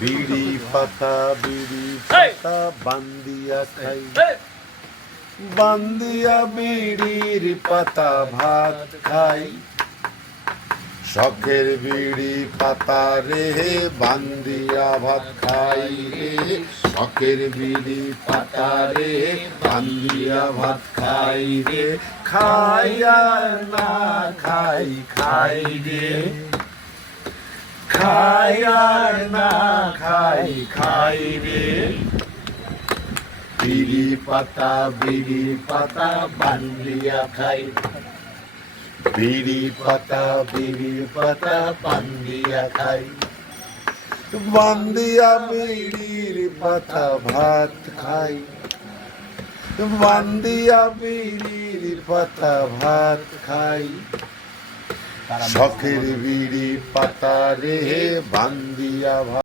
বিড়ি পাতা বান্দিয়া খাই, বান্দিয়া বিড়ির পাতা ভাত খাই। শখের বিড়ি পাতা রে বান্দিয়া ভাত খাই রে, শখের বিড়ি পাতা রে বান্দিয়া ভাত খাই রে। খাই আর না খাই, খাই রে, খাই আর না খাই, খাই রে। বিড়ি পাতা বান্দিয়া খাই, বিড়ি পাতা বান্দিয়া খাই। বান্দিয়া বিড়ির পাতা ভাত খাই, বান্দিয়া বিড়ির পাতা ভাত খাই। শখের বিড়ি পাতা রে বান্দিয়া ভাত